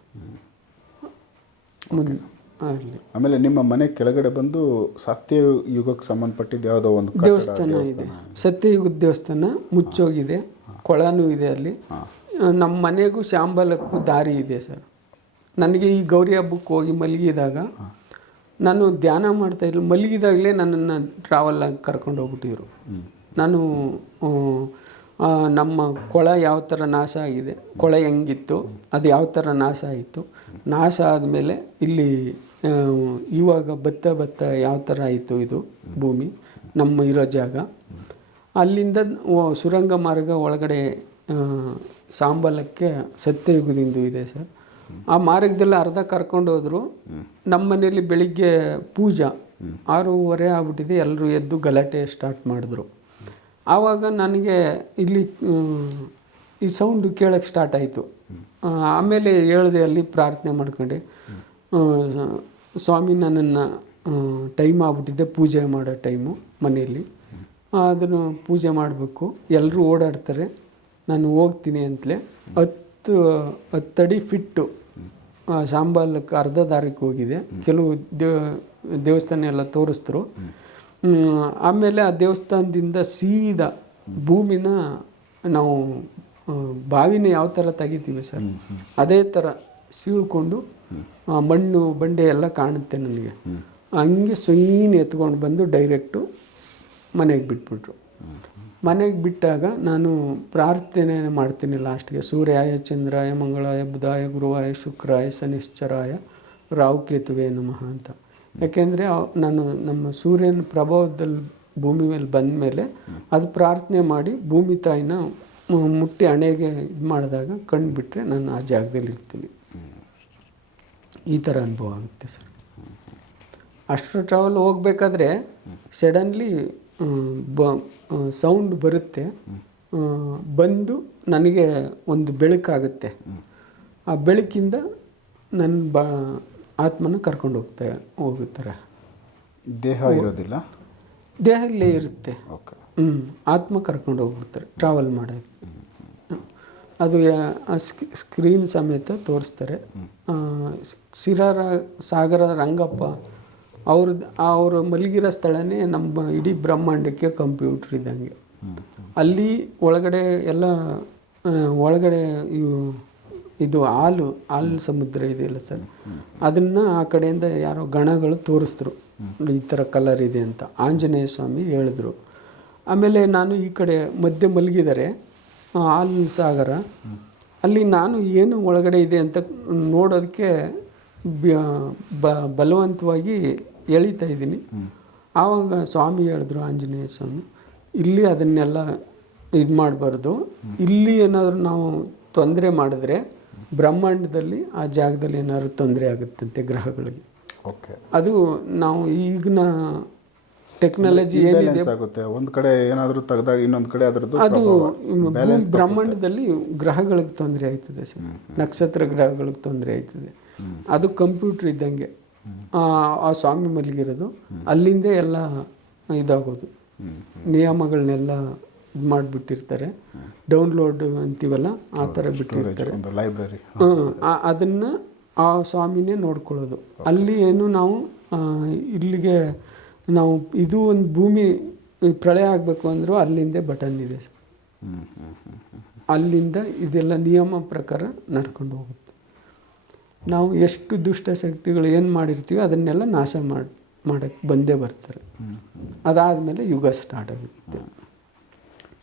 ಆಮೇಲೆ ನಿಮ್ಮ ಮನೆ ಕೆಳಗಡೆ ಬಂದು ಸತ್ಯ ಯುಗಕ್ಕೆ ಸಂಬಂಧಪಟ್ಟಿದ್ದು ಯಾವುದೋ ಒಂದು ದೇವಸ್ಥಾನ ಇದೆ. ಸತ್ಯಯುಗದ ದೇವಸ್ಥಾನ ಮುಚ್ಚೋಗಿದೆ. ಕೊಳನೂ ಇದೆ ಅಲ್ಲಿ. ನಮ್ಮ ಮನೆಗೂ ಶಾಂಬಲಕ್ಕೂ ದಾರಿ ಇದೆ ಸರ್. ನನಗೆ ಈ ಗೌರಿ ಹಬ್ಬಕ್ಕೆ ಹೋಗಿ ಮಲಗಿದಾಗ ನಾನು ಧ್ಯಾನ ಮಾಡ್ತಾ ಇರಲಿಲ್ಲ ಮಲಗಿದಾಗಲೇ ನನ್ನನ್ನು ಟ್ರಾವೆಲ್ ಆಗಿ ಕರ್ಕೊಂಡು ಹೋಗ್ಬಿಟ್ಟಿದ್ರು. ನಾನು ನಮ್ಮ ಕೊಳ ಯಾವ ಥರ ನಾಶ ಆಗಿದೆ ಕೊಳ ಹೆಂಗಿತ್ತು ಅದು ಯಾವ ಥರ ನಾಶ ಆಯಿತು. ನಾಶ ಆದಮೇಲೆ ಇಲ್ಲಿ ಇವಾಗ ಭತ್ತ ಭತ್ತ ಯಾವ ಥರ ಆಯಿತು ಇದು ಭೂಮಿ ನಮ್ಮ ಇರೋ ಜಾಗ. ಅಲ್ಲಿಂದ ಸುರಂಗ ಮಾರ್ಗ ಒಳಗಡೆ ಸಾಂಬಲಕ್ಕೆ ಸತ್ಯಯುಗದಿಂದ ಇದೆ ಸರ್. ಆ ಮಾರ್ಗದಲ್ಲಿ ಅರ್ಧ ಕರ್ಕೊಂಡು ಹೋದ್ರು. ನಮ್ಮ ಮನೇಲಿ ಬೆಳಿಗ್ಗೆ ಪೂಜಾ ಆರೂವರೆ ಆಗ್ಬಿಟ್ಟಿದೆ. ಎಲ್ಲರೂ ಎದ್ದು ಗಲಾಟೆ ಸ್ಟಾರ್ಟ್ ಮಾಡಿದ್ರು. ಆವಾಗ ನನಗೆ ಇಲ್ಲಿ ಈ ಸೌಂಡು ಕೇಳಕ್ಕೆ ಸ್ಟಾರ್ಟ್ ಆಯಿತು. ಆಮೇಲೆ ಹೇಳಿದೆ ಅಲ್ಲಿ ಪ್ರಾರ್ಥನೆ ಮಾಡ್ಕೊಂಡೆ. ಸ್ವಾಮಿ, ನನ್ನನ್ನು ಟೈಮ್ ಆಗ್ಬಿಟ್ಟಿದೆ. ಪೂಜೆ ಮಾಡೋ ಟೈಮು ಮನೆಯಲ್ಲಿ. ಅದನ್ನು ಪೂಜೆ ಮಾಡಬೇಕು. ಎಲ್ಲರೂ ಓಡಾಡ್ತಾರೆ. ನಾನು ಹೋಗ್ತೀನಿ ಅಂತಲೇ. ಹತ್ತು, ಹತ್ತಡಿ ಫಿಟ್ಟು ಶಾಂಬಾಲಕ್ಕೆ ಅರ್ಧ ದಾರಿಗೆ ಹೋಗಿದೆ. ಕೆಲವು ದೇವ ದೇವಸ್ಥಾನ ಎಲ್ಲ ತೋರಿಸ್ತರು ಆಮೇಲೆ ಆ ದೇವಸ್ಥಾನದಿಂದ ಸೀದಾ ಭೂಮಿನ ನಾವು ಬಾವಿನ ಯಾವ ಥರ ತೆಗಿತೀವಿ ಸರ್? ಅದೇ ಥರ ಸೀಳ್ಕೊಂಡು ಮಣ್ಣು ಬಂಡೆ ಎಲ್ಲ ಕಾಣುತ್ತೆ ನನಗೆ ಹಂಗೆ ಸುಮ್ಮನೆ ಎತ್ಕೊಂಡು ಬಂದು ಡೈರೆಕ್ಟು ಮನೆಗೆ ಬಿಟ್ಬಿಟ್ರು. ಮನೆಗೆ ಬಿಟ್ಟಾಗ ನಾನು ಪ್ರಾರ್ಥನೆ ಮಾಡ್ತೀನಿ ಲಾಸ್ಟ್ಗೆ. ಸೂರ್ಯಾಯ, ಚಂದ್ರಾಯ, ಮಂಗಳಾಯ, ಬುಧಾಯ, ಗುರುವಾಯ, ಶುಕ್ರಾಯ, ಶನಿಶ್ಚರಾಯ ರಾವುಕೇತುವೆ ನಮಃ ಅಂತ. ಯಾಕೆಂದರೆ ನಾನು ನಮ್ಮ ಸೂರ್ಯನ ಪ್ರಭಾವದಲ್ಲಿ ಭೂಮಿ ಮೇಲೆ ಬಂದ ಮೇಲೆ ಅದು ಪ್ರಾರ್ಥನೆ ಮಾಡಿ ಭೂಮಿ ತಾಯಿನ ಮುಟ್ಟಿ ಹಣೆಗೆ ಇದು ಮಾಡಿದಾಗ ಕಣ್ಣು ಬಿಟ್ಟರೆ ನಾನು ಆ ಜಾಗದಲ್ಲಿ ಇರ್ತೀನಿ. ಈ ಥರ ಅನುಭವ ಆಗುತ್ತೆ ಸರ್. ಅಷ್ಟು ಟ್ರಾವೆಲ್ ಹೋಗ್ಬೇಕಾದ್ರೆ ಸಡನ್ಲಿ ಬ ಸೌಂಡ್ ಬರುತ್ತೆ. ಬಂದು ನನಗೆ ಒಂದು ಬೆಳಕಾಗುತ್ತೆ. ಆ ಬೆಳಕಿಂದ ನನ್ನ ಬ ಆತ್ಮನ ಕರ್ಕೊಂಡು ಹೋಗ್ತಾ ಹೋಗುತ್ತಾರೆ. ದೇಹ ಇರೋದಿಲ್ಲ? ದೇಹಲ್ಲೇ ಇರುತ್ತೆ. ಹ್ಞೂ ಆತ್ಮ ಕರ್ಕೊಂಡು ಹೋಗ್ಬಿಡ್ತಾರೆ ಟ್ರಾವೆಲ್ ಮಾಡೋದು ಅದು ಸ್ಕ್ರೀನ್ ಸಮೇತ ತೋರಿಸ್ತಾರೆ. ಸಿರಾರ ಸಾಗರ ರಂಗಪ್ಪ ಅವ್ರದ್ದು ಅವರು ಮಲಗಿರೋ ಸ್ಥಳನೇ ನಮ್ಮ ಇಡೀ ಬ್ರಹ್ಮಾಂಡಕ್ಕೆ ಕಂಪ್ಯೂಟ್ರ್ ಇದ್ದಂಗೆ. ಅಲ್ಲಿ ಒಳಗಡೆ ಎಲ್ಲ ಒಳಗಡೆ ಇವು, ಇದು ಹಾಲು ಹಾಲು ಸಮುದ್ರ ಇದೆಯಲ್ಲ ಸರ್? ಅದನ್ನು ಆ ಕಡೆಯಿಂದ ಯಾರೋ ಗಣಗಳು ತೋರಿಸಿದ್ರು. ಈ ಥರ ಕಲರ್ ಇದೆ ಅಂತ. ಆಂಜನೇಯ ಸ್ವಾಮಿ ಹೇಳಿದ್ರು. ಆಮೇಲೆ ನಾನು ಈ ಕಡೆ ಮಧ್ಯೆ ಮಲಗಿದರೆ ಹಾಲು ಸಾಗರ, ಅಲ್ಲಿ ನಾನು ಏನು ಒಳಗಡೆ ಇದೆ ಅಂತ ನೋಡೋದಕ್ಕೆ ಬಲವಂತವಾಗಿ ಎಳಿತಾ ಇದ್ದೀನಿ. ಆವಾಗ ಸ್ವಾಮಿ ಹೇಳಿದ್ರು ಆಂಜನೇಯ ಸ್ವಾಮಿ ಇಲ್ಲಿ ಅದನ್ನೆಲ್ಲ ಇದು ಮಾಡಬಾರ್ದು. ಇಲ್ಲಿ ಏನಾದರೂ ನಾವು ತೊಂದರೆ ಮಾಡಿದ್ರೆ ಬ್ರಹ್ಮಾಂಡದಲ್ಲಿ ಆ ಜಾಗದಲ್ಲಿ ಏನಾದ್ರು ತೊಂದರೆ ಆಗುತ್ತಂತೆ ಗ್ರಹಗಳಿಗೆ. ಓಕೆ. ಅದು ನಾವು ಈಗಿನ ಟೆಕ್ನಾಲಜಿ ಏನಿದೆ ಒಂದು ಕಡೆ ಏನಾದರೂ ತೆಗೆದಾಗ ಇನ್ನೊಂದು ಕಡೆ ಅದರದ್ದು ಅದು ಬ್ರಹ್ಮಾಂಡದಲ್ಲಿ ಗ್ರಹಗಳಿಗೆ ತೊಂದರೆ ಆಯ್ತದೆ ಸರ್. ನಕ್ಷತ್ರ ಗ್ರಹಗಳಿಗೆ ತೊಂದರೆ ಆಯ್ತದೆ. ಅದು ಕಂಪ್ಯೂಟರ್ ಇದ್ದಂಗೆ. ಆ ಸ್ವಾಮಿ ಮಲಗಿರೋದು. ಅಲ್ಲಿಂದ ಎಲ್ಲ ಇದಾಗೋದು. ನಿಯಮಗಳನ್ನೆಲ್ಲ ಇದು ಮಾಡಿಬಿಟ್ಟಿರ್ತಾರೆ. ಡೌನ್ಲೋಡ್ ಅಂತೀವಲ್ಲ ಆ ಥರ ಬಿಟ್ಟಿರ್ತಾರೆ. ಲೈಬ್ರರಿ. ಅದನ್ನ ಆ ಸ್ವಾಮಿನೇ ನೋಡ್ಕೊಳ್ಳೋದು. ಅಲ್ಲಿ ಏನು ನಾವು ಇಲ್ಲಿಗೆ ನಾವು ಇದು ಒಂದು ಭೂಮಿ ಪ್ರಳಯ ಆಗಬೇಕು ಅಂದರೂ ಅಲ್ಲಿಂದೇ ಬಟನ್ ಇದೆ ಸರ್. ಅಲ್ಲಿಂದ ಇದೆಲ್ಲ ನಿಯಮ ಪ್ರಕಾರ ನಡ್ಕೊಂಡು ಹೋಗುತ್ತೆ. ನಾವು ಎಷ್ಟು ದುಷ್ಟ ಶಕ್ತಿಗಳು ಏನು ಮಾಡಿರ್ತೀವಿ ಅದನ್ನೆಲ್ಲ ನಾಶ ಮಾಡಿ ಮಾಡೋಕ್ಕೆ ಬಂದೇ ಬರ್ತಾರೆ. ಅದಾದಮೇಲೆ ಯುಗ ಸ್ಟಾರ್ಟ್ ಆಗುತ್ತೆ.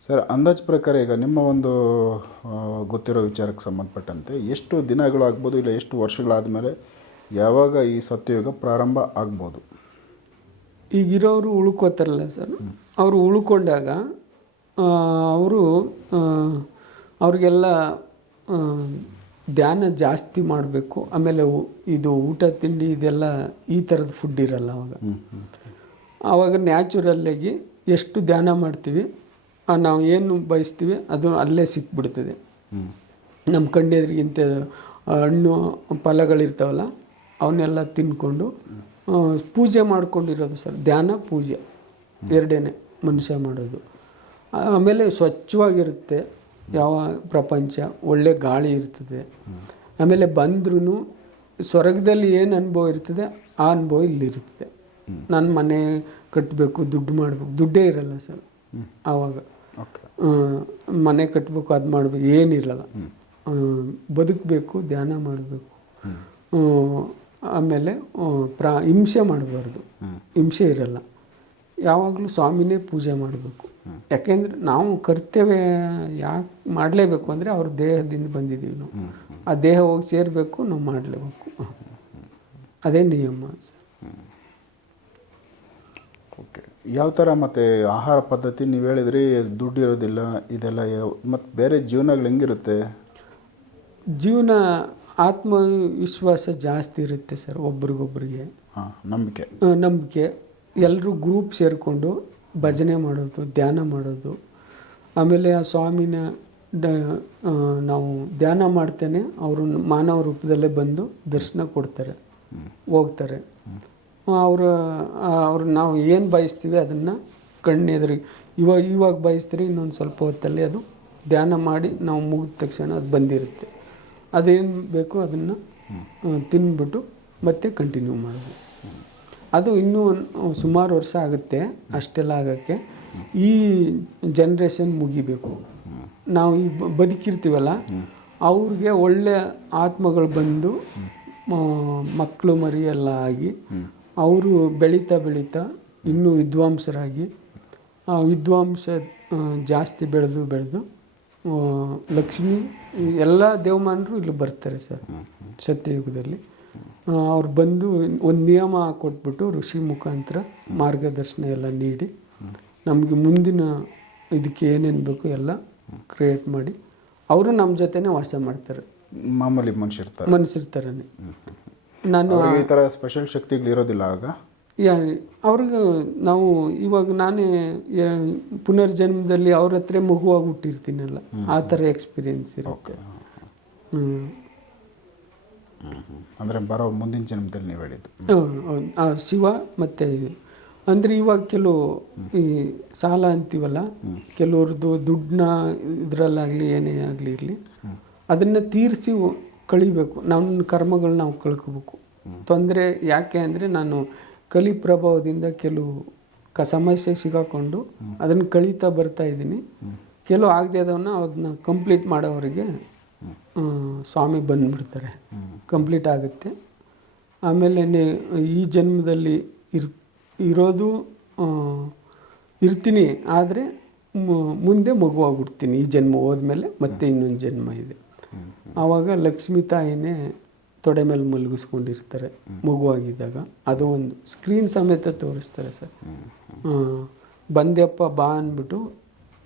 ಸರ್ ಅಂದಾಜು ಪ್ರಕಾರ ಈಗ ನಿಮ್ಮ ಒಂದು ಗೊತ್ತಿರೋ ವಿಚಾರಕ್ಕೆ ಸಂಬಂಧಪಟ್ಟಂತೆ ಎಷ್ಟು ದಿನಗಳು ಆಗ್ಬೋದು ಇಲ್ಲ ಎಷ್ಟು ವರ್ಷಗಳಾದಮೇಲೆ ಯಾವಾಗ ಈ ಸತ್ಯಯುಗ ಪ್ರಾರಂಭ ಆಗ್ಬೋದು? ಈಗಿರೋರು ಉಳ್ಕೋತಾರಲ್ಲ ಸರ್ ಅವರು ಉಳ್ಕೊಂಡಾಗ ಅವರು ಅವ್ರಿಗೆಲ್ಲ ಧ್ಯಾನ ಜಾಸ್ತಿ ಮಾಡಬೇಕು. ಆಮೇಲೆ ಇದು ಊಟ ತಿಂಡಿ ಇದೆಲ್ಲ ಈ ಥರದ ಫುಡ್ ಇರಲ್ಲ ಅವಾಗ. ಆವಾಗ ನ್ಯಾಚುರಲ್ಲಾಗಿ ಎಷ್ಟು ಧ್ಯಾನ ಮಾಡ್ತೀವಿ ನಾವು ಏನು ಬಯಸ್ತೀವಿ ಅದು ಅಲ್ಲೇ ಸಿಕ್ಬಿಡ್ತದೆ. ನಮ್ಮ ಕಣ್ಣೆದ್ರಿಗಿಂತ ಹಣ್ಣು ಫಲಗಳಿರ್ತಾವಲ್ಲ ಅವನ್ನೆಲ್ಲ ತಿನ್ಕೊಂಡು ಪೂಜೆ ಮಾಡ್ಕೊಂಡಿರೋದು ಸರ್ ಧ್ಯಾನ ಪೂಜೆ. ಎರಡೇನೆ ಮನುಷ್ಯ ಮಾಡೋದು. ಆಮೇಲೆ ಸ್ವಚ್ಛವಾಗಿರುತ್ತೆ. ಯಾವ ಪ್ರಪಂಚ ಒಳ್ಳೆ ಗಾಳಿ ಇರ್ತದೆ. ಆಮೇಲೆ ಬಂದ್ರೂ ಸ್ವರ್ಗದಲ್ಲಿ ಏನು ಅನುಭವ ಇರ್ತದೆ ಆ ಅನುಭವ ಇಲ್ಲಿರ್ತದೆ ನನ್ನ ಮನೆ ಕಟ್ಟಬೇಕು ದುಡ್ಡು ಮಾಡಬೇಕು ದುಡ್ಡೇ ಇರಲ್ಲ ಸರ್ ಆವಾಗ. ಮನೆ ಕಟ್ಟಬೇಕು ಅದು ಮಾಡಬೇಕು ಏನಿರಲ್ಲ ಬದುಕಬೇಕು ಧ್ಯಾನ ಮಾಡಬೇಕು. ಆಮೇಲೆ ಪ್ರಾ ಹಿಂಸೆ ಮಾಡಬಾರ್ದು. ಹಿಂಸೆ ಇರಲ್ಲ. ಯಾವಾಗಲೂ ಸ್ವಾಮಿನೇ ಪೂಜೆ ಮಾಡಬೇಕು. ಯಾಕೆಂದರೆ ನಾವು ಕರ್ತವ್ಯ ಯಾಕೆ ಮಾಡಲೇಬೇಕು ಅಂದರೆ ಅವ್ರ ದೇಹದಿಂದ ಬಂದಿದ್ದೀವಿ ನಾವು. ಆ ದೇಹ ಹೋಗಿ ಸೇರಬೇಕು ನಾವು ಮಾಡಲೇಬೇಕು. ಅದೇ ನಿಯಮ ಸರ್. ಓಕೆ. ಯಾವ ಥರ ಮತ್ತು ಆಹಾರ ಪದ್ಧತಿ ನೀವು ಹೇಳಿದ್ರಿ ದುಡ್ಡು ಇರೋದಿಲ್ಲ ಇದೆಲ್ಲ ಮತ್ತು ಬೇರೆ ಜೀವನಗಳು ಹೆಂಗಿರುತ್ತೆ? ಜೀವನ ಆತ್ಮವಿಶ್ವಾಸ ಜಾಸ್ತಿ ಇರುತ್ತೆ ಸರ್ ಒಬ್ರಿಗೊಬ್ರಿಗೆ. ಹಾಂ ನಂಬಿಕೆ. ನಂಬಿಕೆ. ಎಲ್ಲರೂ ಗ್ರೂಪ್ ಸೇರಿಕೊಂಡು ಭಜನೆ ಮಾಡೋದು, ಧ್ಯಾನ ಮಾಡೋದು. ಆಮೇಲೆ ಆ ಸ್ವಾಮಿನ ಡ ನಾವು ಧ್ಯಾನ ಮಾಡ್ತೇನೆ, ಅವರು ಮಾನವ ರೂಪದಲ್ಲೇ ಬಂದು ದರ್ಶನ ಕೊಡ್ತಾರೆ, ಹೋಗ್ತಾರೆ. ಅವರ ಅವ್ರು ನಾವು ಏನು ಬಯಸ್ತೀವಿ ಅದನ್ನು ಕಣ್ಣೆದುರಿಗೆ ಇವಾಗ ಇವಾಗ ಬಯಸ್ತೀರಿ, ಇನ್ನೊಂದು ಸ್ವಲ್ಪ ಹೊತ್ತಲ್ಲಿ ಅದು ಧ್ಯಾನ ಮಾಡಿ ನಾವು ಮುಗಿದ ತಕ್ಷಣ ಅದು ಬಂದಿರುತ್ತೆ. ಅದೇನು ಬೇಕು ಅದನ್ನು ತಿನ್ಬಿಟ್ಟು ಮತ್ತೆ ಕಂಟಿನ್ಯೂ ಮಾಡೋದು ಅದು ಇನ್ನೂ ಸುಮಾರು ವರ್ಷ ಆಗುತ್ತೆ, ಅಷ್ಟೆಲ್ಲ ಆಗೋಕ್ಕೆ. ಈ ಜನ್ರೇಷನ್ ಮುಗಿಬೇಕು. ನಾವು ಈಗ ಬದುಕಿರ್ತೀವಲ್ಲ, ಅವ್ರಿಗೆ ಒಳ್ಳೆ ಆತ್ಮಗಳು ಬಂದು ಮಕ್ಕಳು ಮರಿ ಎಲ್ಲ ಆಗಿ, ಅವರು ಬೆಳೀತಾ ಬೆಳೀತಾ ಇನ್ನೂ ವಿದ್ವಾಂಸರಾಗಿ, ಆ, ವಿದ್ವಾಂಸ ಜಾಸ್ತಿ ಬೆಳೆದು ಬೆಳೆದು ಲಕ್ಷ್ಮಿ, ಎಲ್ಲ ದೇವಮಾನರು ಇಲ್ಲಿ ಬರ್ತಾರೆ ಸರ್, ಸತ್ಯಯುಗದಲ್ಲಿ. ಅವ್ರು ಬಂದು ಒಂದು ನಿಯಮ ಕೊಟ್ಬಿಟ್ಟು ಋಷಿ ಮುಖಾಂತರ ಮಾರ್ಗದರ್ಶನ ಎಲ್ಲ ನೀಡಿ ನಮಗೆ ಮುಂದಿನ ಇದಕ್ಕೆ ಏನೇನು ಬೇಕು ಎಲ್ಲ ಕ್ರಿಯೇಟ್ ಮಾಡಿ ಅವರು ನಮ್ಮ ಜೊತೆನೇ ವಾಸ ಮಾಡ್ತಾರೆ. ಮಾಮೂಲಿ ಮನುಷ್ಯರ್ತಾರೆ ಮನುಷ್ಯರ್ತಾರೆ ನಾನು ಈ ಥರ ಸ್ಪೆಷಲ್ ಶಕ್ತಿಗಳು ಇರೋದಿಲ್ಲ ಆಗ? ಯಾ ಅವ್ರಿಗೆ ನಾವು ಇವಾಗ ನಾನೇ ಪುನರ್ಜನ್ಮದಲ್ಲಿ ಅವ್ರ ಹತ್ರ ಮಗುವಾಗಿ ಹುಟ್ಟಿರ್ತೀನಲ್ಲ ಆ ಥರ ಎಕ್ಸ್ಪೀರಿಯನ್ಸ್ ಇರುತ್ತೆ. ಅಂದರೆ ಬರೋ ಮುಂದಿನ ಜನ್ಮದಲ್ಲಿ ನೀವು ಹೇಳಿದ್ದು. ಶಿವ ಮತ್ತು ಅಂದರೆ ಇವಾಗ ಕೆಲವು ಈ ಸಾಲ ಅಂತೀವಲ್ಲ ಕೆಲವ್ರದ್ದು ದುಡ್ಡನ್ನ ಇದರಲ್ಲಾಗಲಿ ಏನೇ ಆಗಲಿ ಇರಲಿ ಅದನ್ನು ತೀರಿಸಿ ಕಳಿಬೇಕು. ನಮ್ಮ ಕರ್ಮಗಳನ್ನ ನಾವು ಕಳ್ಕೋಬೇಕು. ತೊಂದರೆ ಯಾಕೆ ಅಂದರೆ ನಾನು ಕಲಿ ಪ್ರಭಾವದಿಂದ ಕೆಲವು ಕ ಸಮಸ್ಯೆ ಸಿಗಾಕೊಂಡು ಅದನ್ನು ಕಳೀತಾ ಬರ್ತಾ ಇದ್ದೀನಿ. ಕೆಲವು ಆಗದೆ ಅದನ್ನು ಅದನ್ನ ಕಂಪ್ಲೀಟ್ ಮಾಡೋವರಿಗೆ ಸ್ವಾಮಿ ಬಂದ್ಬಿಡ್ತಾರೆ. ಕಂಪ್ಲೀಟ್ ಆಗುತ್ತೆ. ಆಮೇಲೆ ಈ ಜನ್ಮದಲ್ಲಿ ಇರ್ ಇರೋದು ಇರ್ತೀನಿ ಆದರೆ ಮುಂದೆ ಮಗುವಾಗ್ಬಿಡ್ತೀನಿ ಈ ಜನ್ಮ ಹೋದ್ಮೇಲೆ ಮತ್ತೆ ಇನ್ನೊಂದು ಜನ್ಮ ಇದೆ. ಆವಾಗ ಲಕ್ಷ್ಮೀ ತಾಯಿನೇ ತೊಡೆ ಮೇಲೆ ಮಲಗಿಸ್ಕೊಂಡಿರ್ತಾರೆ ಮಗುವಾಗಿದ್ದಾಗ. ಅದು ಒಂದು ಸ್ಕ್ರೀನ್ ಸಮೇತ ತೋರಿಸ್ತಾರೆ ಸರ್. ಬಂದ್ಯಪ್ಪ ಬಾ ಅಂದ್ಬಿಟ್ಟು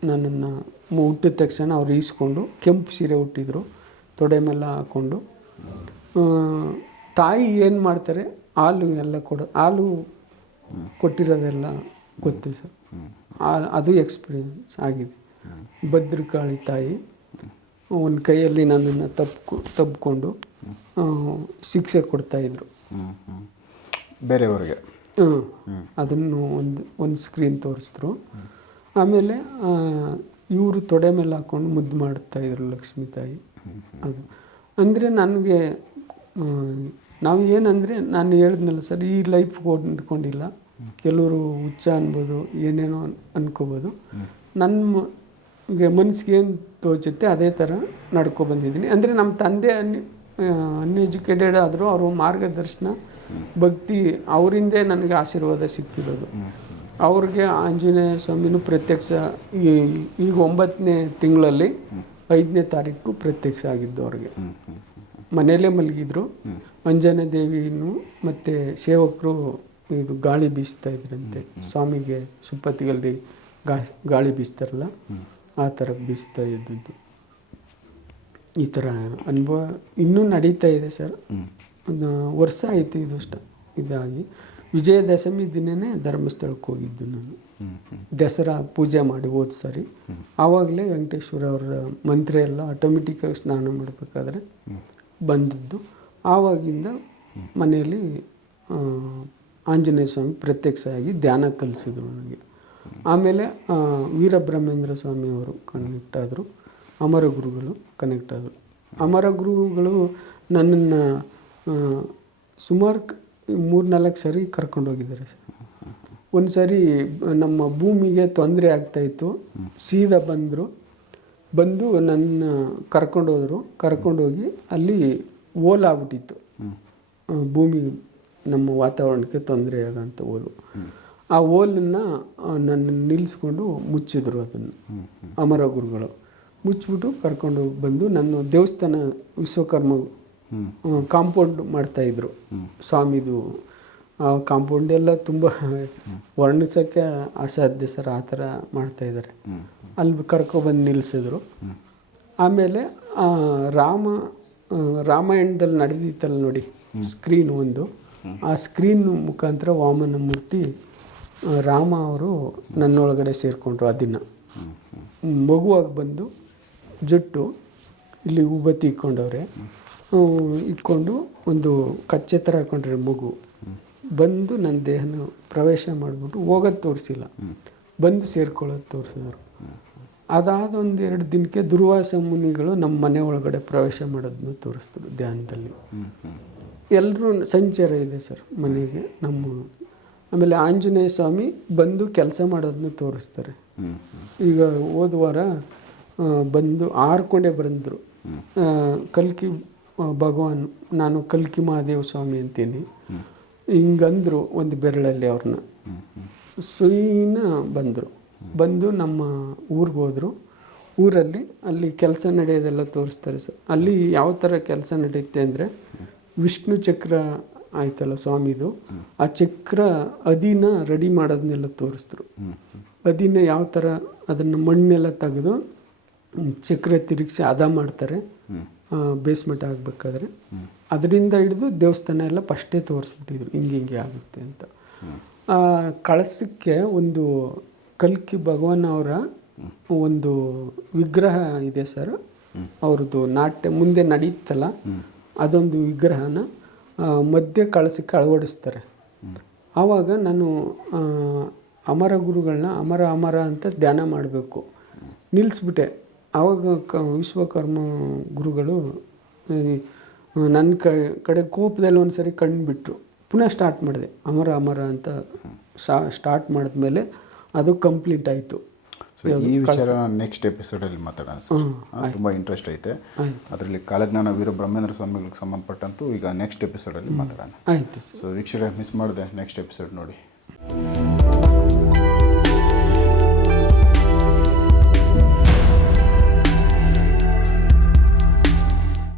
ನನ್ನನ್ನು ಹುಟ್ಟಿದ ತಕ್ಷಣ ಅವ್ರು ಈಸ್ಕೊಂಡು ಕೆಂಪು ಸೀರೆ ಹುಟ್ಟಿದ್ರು ತೊಡೆ ಮೇಲೆ ಹಾಕ್ಕೊಂಡು ತಾಯಿ ಏನು ಮಾಡ್ತಾರೆ? ಹಾಲು ಎಲ್ಲ ಕೊಡೋ ಹಾಲು ಕೊಟ್ಟಿರೋದೆಲ್ಲ ಗೊತ್ತು ಸರ್. ಅದು ಎಕ್ಸ್ಪೀರಿಯನ್ಸ್ ಆಗಿದೆ. ಭದ್ರಕಾಳಿ ತಾಯಿ ಒಂದು ಕೈಯಲ್ಲಿ ನನ್ನನ್ನು ತಪ್ಕೊ ತಬ್ಕೊಂಡು ಶಿಕ್ಷೆ ಕೊಡ್ತಾಯಿದ್ರು ಬೇರೆಯವ್ರಿಗೆ? ಹ್ಞೂ ಅದನ್ನು ಒಂದು ಒಂದು ಸ್ಕ್ರೀನ್ ತೋರಿಸಿದ್ರು. ಆಮೇಲೆ ಇವರು ತೊಡೆ ಮೇಲೆ ಹಾಕೊಂಡು ಮುದ್ದು ಮಾಡ್ತಾಯಿದ್ರು ಲಕ್ಷ್ಮೀ ತಾಯಿ. ಅದು. ಅಂದರೆ ನನಗೆ ನಾವು ಏನಂದರೆ ನಾನು ಹೇಳಿದ್ನಲ್ಲ ಸರ್ ಈ ಲೈಫ್ ಕೊಂಡ್ಕೊಂಡಿಲ್ಲ. ಕೆಲವರು ಹುಚ್ಚ ಅನ್ಬೋದು ಏನೇನೋ ಅನ್- ಅನ್ಕೋಬೋದು. ನನ್ನ ಮನಸ್ಸಿಗೆ ಏನು ತೋಚುತ್ತೆ ಅದೇ ಥರ ನಡ್ಕೊ ಬಂದಿದ್ದೀನಿ. ಅಂದರೆ ನಮ್ಮ ತಂದೆ ಅನ್ ಅನ್ಎಜುಕೇಟೆಡ್ ಆದರೂ ಅವರು ಮಾರ್ಗದರ್ಶನ ಭಕ್ತಿ ಅವರಿಂದೇ ನನಗೆ ಆಶೀರ್ವಾದ ಸಿಕ್ತಿರೋದು. ಅವ್ರಿಗೆ ಆಂಜನೇಯ ಸ್ವಾಮಿನೂ ಪ್ರತ್ಯಕ್ಷ ಈ- ಈಗ ಒಂಬತ್ತನೇ ತಿಂಗಳಲ್ಲಿ ಐದನೇ ತಾರೀಕು ಪ್ರತ್ಯಕ್ಷ ಆಗಿದ್ದು ಅವ್ರಿಗೆ. ಮನೆಯಲ್ಲೇ ಮಲಗಿದ್ರು. ಅಂಜನ ದೇವಿನು ಮತ್ತು ಸೇವಕರು ಇದು ಗಾಳಿ ಬೀಸ್ತಾ ಇದ್ರಂತೆ. ಸ್ವಾಮಿಗೆ ಸುಪ್ಪತ್ತಿಗಲ್ಲಿ ಗಾ ಗಾಳಿ ಬೀಸ್ತಾರಲ್ಲ ಆ ಥರ ಬೀಸ್ತಾ ಇದ್ದಿದ್ದು. ಈ ಥರ ಅನುಭವ ಇನ್ನೂ ನಡೀತಾ ಇದೆ ಸರ್. ಒಂದು ವರ್ಷ ಆಯಿತು ಇದು ಅಷ್ಟ ಇದಾಗಿ. ವಿಜಯದಶಮಿ ದಿನನೇ ಧರ್ಮಸ್ಥಳಕ್ಕೆ ಹೋಗಿದ್ದು ನಾನು. ದಸರಾ ಪೂಜೆ ಮಾಡಿ ಹೋದ ಸರಿ. ಆವಾಗಲೇ ವೆಂಕಟೇಶ್ವರ ಅವರ ಮಂತ್ರ ಎಲ್ಲ ಆಟೋಮೆಟಿಕ್ಕಾಗಿ ಸ್ನಾನ ಮಾಡಬೇಕಾದ್ರೆ ಬಂದದ್ದು. ಆವಾಗಿಂದ ಮನೆಯಲ್ಲಿ ಆಂಜನೇಯ ಸ್ವಾಮಿ ಪ್ರತ್ಯಕ್ಷ ಆಗಿ ಧ್ಯಾನ ಕಲಿಸಿದ್ರು ನನಗೆ. ಆಮೇಲೆ ವೀರಬ್ರಹ್ಮೇಂದ್ರ ಸ್ವಾಮಿ ಅವರು ಕನೆಕ್ಟ್ ಆದರು. ಅಮರ ಗುರುಗಳು ಕನೆಕ್ಟ್ ಆದರು. ಅಮರ ಗುರುಗಳು ನನ್ನನ್ನು ಸುಮಾರು ಮೂರ್ನಾಲ್ಕು ಸರಿ ಕರ್ಕೊಂಡೋಗಿದ್ದಾರೆ ಸರ್. ಒಂದು ಸರಿ ನಮ್ಮ ಭೂಮಿಗೆ ತೊಂದರೆ ಆಗ್ತಾಯಿತ್ತು ಸೀದಾ ಬಂದರು. ಬಂದು ನನ್ನ ಕರ್ಕೊಂಡೋದ್ರು ಕರ್ಕೊಂಡೋಗಿ ಅಲ್ಲಿ ಓಲಾಗ್ಬಿಟ್ಟಿತ್ತು ಆಗ್ಬಿಟ್ಟಿತ್ತು. ಭೂಮಿ ನಮ್ಮ ವಾತಾವರಣಕ್ಕೆ ತೊಂದರೆ ಆಗೋಂಥ ಓಲು. ಆ ಓಲನ್ನು ನನ್ನ ನಿಲ್ಲಿಸ್ಕೊಂಡು ಮುಚ್ಚಿದ್ರು ಅದನ್ನು. ಅಮರ ಗುರುಗಳು. ಮುಚ್ಚಿಬಿಟ್ಟು ಕರ್ಕೊಂಡು ಹೋಗಿ ಬಂದು ನನ್ನ ದೇವಸ್ಥಾನ ವಿಶ್ವಕರ್ಮ ಕಾಂಪೌಂಡ್ ಮಾಡ್ತಾಯಿದ್ರು ಸ್ವಾಮಿದು ಕಾಂಪೌಂಡ್ ಎಲ್ಲ ತುಂಬ ವರ್ಣಿಸೋಕ್ಕೆ ಅಸಾಧ್ಯ ಸರ್ ಆ ಥರ ಮಾಡ್ತಾಯಿದ್ದಾರೆ ಅಲ್ಲಿ ಕರ್ಕೊಬಂದು ನಿಲ್ಲಿಸಿದ್ರು. ಆಮೇಲೆ ಆ, ರಾಮ ರಾಮಾಯಣದಲ್ಲಿ ನಡೆದಿತ್ತಲ್ಲ ನೋಡಿ ಸ್ಕ್ರೀನ್ ಒಂದು. ಆ ಸ್ಕ್ರೀನ್ ಮುಖಾಂತರ ವಾಮನ ಮೂರ್ತಿ ರಾಮ ಅವರು ನನ್ನೊಳಗಡೆ ಸೇರಿಕೊಂಡ್ರು ಆ ದಿನ. ಮಗುವಾಗಿ ಬಂದು ಜುಟ್ಟು ಇಲ್ಲಿ ಉಬತ್ತಿ ಇಕ್ಕೊಂಡವ್ರೆ. ಇಕ್ಕೊಂಡು ಒಂದು ಕಚ್ಚೆ ಥರ ಹಾಕೊಂಡ್ರೆ ಮಗು. ಬಂದು ನನ್ನ ದೇಹನ ಪ್ರವೇಶ ಮಾಡಿಬಿಟ್ಟು ಹೋಗೋದು ತೋರಿಸಿಲ್ಲ. ಬಂದು ಸೇರ್ಕೊಳ್ಳೋದು ತೋರಿಸಿದ್ರು. ಅದಾದ ಒಂದು ಎರಡು ದಿನಕ್ಕೆ ದುರ್ವಾಸ ಮುನಿಗಳು ನಮ್ಮ ಮನೆ ಒಳಗಡೆ ಪ್ರವೇಶ ಮಾಡೋದನ್ನು ತೋರಿಸಿದ್ರು ಧ್ಯಾನದಲ್ಲಿ. ಎಲ್ಲರೂ ಸಂಚಾರ ಇದೆ ಸರ್ ಮನೆಗೆ ನಮ್ಮ ಆಮೇಲೆ ಆಂಜನೇಯ ಸ್ವಾಮಿ ಬಂದು ಕೆಲಸ ಮಾಡೋದನ್ನು ತೋರಿಸ್ತಾರೆ. ಈಗ ಹೋದ ವಾರ ಬಂದು ಆರ್ಕೊಂಡೆ ಬಂದರು. ಕಲ್ಕಿ ಭಗವಾನ್ ನಾನು ಕಲ್ಕಿ ಮಹಾದೇವ ಸ್ವಾಮಿ ಅಂತೀನಿ. ಹಿಂಗಂದ್ರು ಒಂದು ಬೆರಳಲ್ಲಿ ಅವ್ರನ್ನ. ಸುಯ್ನ ಬಂದರು. ಬಂದು ನಮ್ಮ ಊರಿಗೆ ಹೋದರು. ಊರಲ್ಲಿ ಅಲ್ಲಿ ಕೆಲಸ ನಡೆಯೋದೆಲ್ಲ ತೋರಿಸ್ತಾರೆ ಸರ್. ಅಲ್ಲಿ ಯಾವ ಥರ ಕೆಲಸ ನಡೆಯುತ್ತೆ ಅಂದರೆ ವಿಷ್ಣು ಚಕ್ರ ಆಯ್ತಲ್ಲ ಸ್ವಾಮಿದು, ಆ ಚಕ್ರ ಅದಿನ ರೆಡಿ ಮಾಡೋದನ್ನೆಲ್ಲ ತೋರಿಸಿದ್ರು. ಅದಿನ ಯಾವ ಥರ ಅದನ್ನು ಮಣ್ಣೆಲ್ಲ ತೆಗೆದು ಚಕ್ರ ತಿರುಗಿಸಿ ಹದ ಮಾಡ್ತಾರೆ. ಬೇಸ್ಮೆಂಟ್ ಆಗಬೇಕಾದ್ರೆ. ಅದರಿಂದ ಹಿಡಿದು ದೇವಸ್ಥಾನ ಎಲ್ಲ ಫಸ್ಟೇ ತೋರಿಸ್ಬಿಟ್ಟಿದ್ರು, ಹಿಂಗೆ ಹಿಂಗೆ ಆಗುತ್ತೆ ಅಂತ. ಕಳಸಕ್ಕೆ ಒಂದು ಕಲ್ಕಿ ಭಗವಾನ್ ಅವರ ಒಂದು ವಿಗ್ರಹ ಇದೆ ಸರ್. ಅವ್ರದ್ದು ನಾಟ್ಯ ಮುಂದೆ ನಡೀತಲ್ಲ, ಅದೊಂದು ವಿಗ್ರಹನ ಮಧ್ಯೆ ಕಳಸಕ್ಕೆ ಅಳವಡಿಸ್ತಾರೆ. ಆವಾಗ ನಾನು ಅಮರ ಗುರುಗಳನ್ನ ಅಮರ ಅಮರ ಅಂತ ಧ್ಯಾನ ಮಾಡಬೇಕು. ನಿಲ್ಲಿಸ್ಬಿಟ್ಟೆ ಆವಾಗ ಕ ವಿಶ್ವಕರ್ಮ ಗುರುಗಳು ನನ್ನ ಕ ಕಡೆ ಕೋಪದಲ್ಲಿ ಒಂದು ಸರಿ ಕಣ್ಣು ಬಿಟ್ಟರು ಪುನಃ ಸ್ಟಾರ್ಟ್ ಮಾಡಿದೆ. ಅಮರ ಅಮರ ಅಂತ ಶಾ ಸ್ಟಾರ್ಟ್ ಮಾಡಿದ್ಮೇಲೆ ಅದು ಕಂಪ್ಲೀಟ್ ಆಯಿತು. ಸೊ ಈ ವಿಚಾರ ನೆಕ್ಸ್ಟ್ ಎಪಿಸೋಡಲ್ಲಿ ಮಾತಾಡೋಣ ಸರ್. ತುಂಬ ಇಂಟ್ರೆಸ್ಟ್ ಐತೆ. ಅದರಲ್ಲಿ ಕಾಲಜ್ಞಾನ ವೀರ ಬ್ರಹ್ಮೇಂದ್ರ ಸ್ವಾಮಿಗಳಿಗೆ ಸಂಬಂಧಪಟ್ಟಂತೂ ಈಗ ನೆಕ್ಸ್ಟ್ ಎಪಿಸೋಡಲ್ಲಿ ಮಾತಾಡೋಣ. ಆಯಿತು ಸೊ ವೀಕ್ಷಕರೇ ಮಿಸ್ ಮಾಡಿದೆ ನೆಕ್ಸ್ಟ್ ಎಪಿಸೋಡ್ ನೋಡಿ.